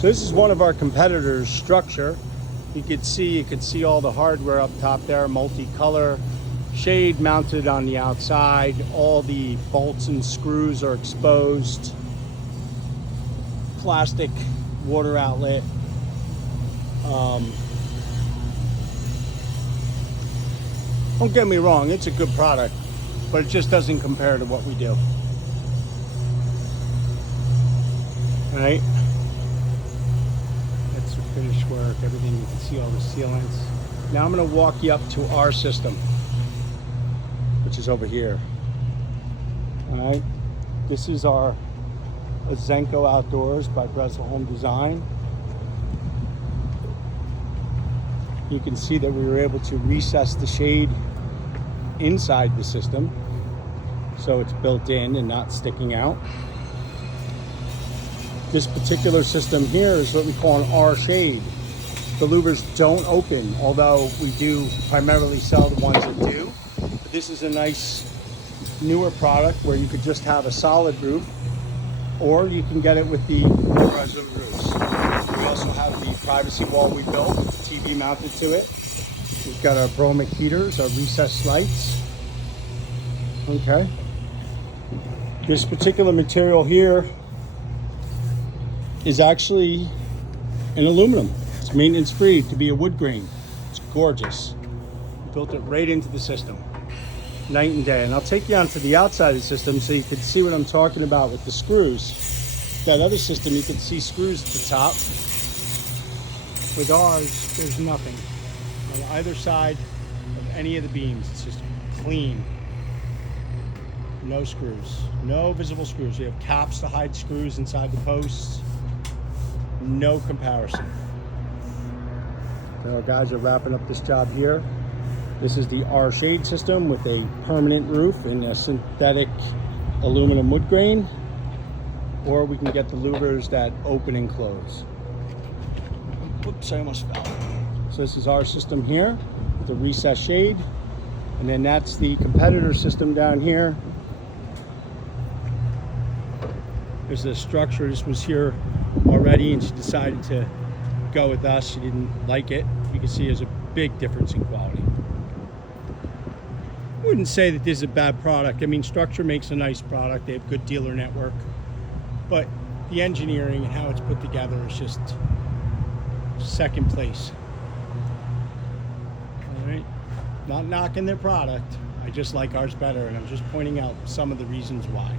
So this is one of our competitors, Struxure. You can see all the hardware up top there, multicolor, shade mounted on the outside. All the bolts and screws are exposed. Plastic water outlet. Don't get me wrong, it's a good product, but it just doesn't compare to what we do. Right? That's the finished work, everything. You can see all the sealants. Now I'm going to walk you up to our system, which is over here. Alright, this is our Azenco Outdoors by Breslow Home Design. You can see that we were able to recess the shade inside the system, so it's built in and not sticking out. This particular system here is what we call an R shade. The louvers don't open, although we do primarily sell the ones that do. But this is a nice newer product where you could just have a solid roof, or you can get it with the motorized roofs. We also have the privacy wall we built, TV mounted to it. We've got our bromic heaters, our recessed lights. Okay. This particular material here is actually an aluminum. It's maintenance free to be a wood grain. It's gorgeous. We built it right into the system, night and day. And I'll take you onto the outside of the system so you can see what I'm talking about with the screws. That other system, you can see screws at the top. With ours, there's nothing on either side of any of the beams. It's just clean. No screws, no visible screws. We have caps to hide screws inside the posts. No comparison. So our guys are wrapping up this job here. This is the R shade system with a permanent roof and a synthetic aluminum wood grain, or we can get the louvers that open and close. Oops, I almost fell. So this is our system here with the recessed shade, and then that's the competitor system down here. There's a Struxure. This was here already, and she decided to go with us. She didn't like it. You can see there's a big difference in quality. I wouldn't say that this is a bad product. I mean, Struxure makes a nice product. They have good dealer network, but the engineering and how it's put together is just second place. All right, not knocking their product. I just like ours better, and I'm just pointing out some of the reasons why.